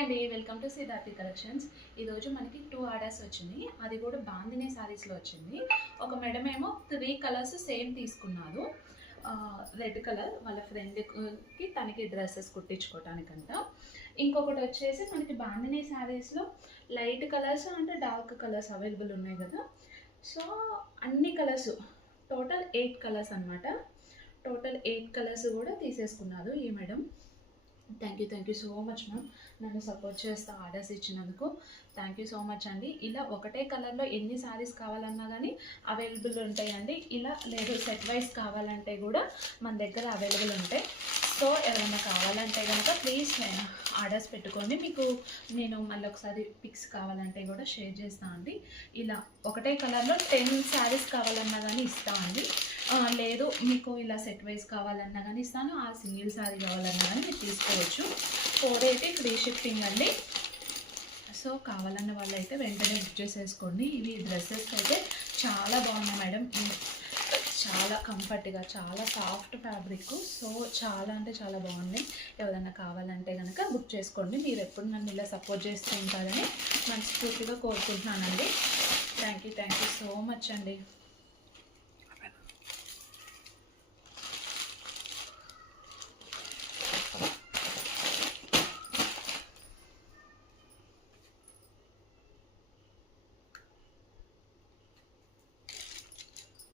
అండి, welcome to Siddharthi collections. ఈరోజు మనకి 2 ఆర్డర్స్ వచ్చినాయి. అది కూడా బాందినీ శారీస్లో వచ్చింది. ఒక మేడం ఏమో 3 కలర్స్ సేమ్ తీసుకున్నారు. రెడ్ కలర్ వాళ్ళ ఫ్రెండ్కి తనకి డ్రెస్సెస్ కుట్టించుకోవటానికంట. ఇంకొకటి వచ్చేసి మనకి బాందినీ శారీస్లో లైట్ కలర్స్ అంటే డార్క్ కలర్స్ అవైలబుల్ ఉన్నాయి కదా. సో అన్ని కలర్స్ టోటల్ 8 కలర్స్ అనమాట. టోటల్ 8 కలర్స్ కూడా తీసేసుకున్నారు ఈ madam. Thank you so much ma'am, నన్ను సపోర్ట్ చేస్తా ఆర్డర్స్ ఇచ్చినందుకు. థ్యాంక్ యూ సో మచ్ అండి. ఇలా ఒకటే కలర్లో ఎన్ని శారీస్ కావాలన్నా కానీ అవైలబుల్ ఉంటాయండి. ఇలా లేదు సెట్ వైజ్ కావాలంటే కూడా మన దగ్గర అవైలబుల్ ఉంటాయి. సో ఎవరైనా కావాలంటే కనుక ప్లీజ్ ఆర్డర్స్ పెట్టుకోండి. మీకు నేను మళ్ళీ ఒకసారి పిక్స్ కావాలంటే కూడా షేర్ చేస్తాను అండి. ఇలా ఒకటే కలర్లో 10 శారీస్ కావాలన్నా కానీ ఇస్తామండి. లేదు మీకు ఇలా సెట్ వైజ్ కావాలన్నా కానీ ఇస్తాను. ఆ సింగిల్ శారీ కావాలన్నా కానీ మీరు తీసుకోవచ్చు. 480 ఫ్రీ షిప్పింగ్ అండి. సో కావాలన్న వాళ్ళు అయితే వెంటనే బుక్ చేసేసుకోండి. ఇవి డ్రెస్సెస్ అయితే చాలా బాగున్నాయి మేడం, చాలా కంఫర్ట్గా, చాలా సాఫ్ట్ ఫ్యాబ్రిక్. సో చాలా అంటే చాలా బాగున్నాయి. ఎవరైనా కావాలంటే కనుక బుక్ చేసుకోండి. మీరు ఎప్పుడు నన్ను ఇలా సపోర్ట్ చేస్తూ ఉంటారని మనస్ఫూర్తిగా కోరుకుంటున్నానండి. థ్యాంక్ యూ సో మచ్ అండి.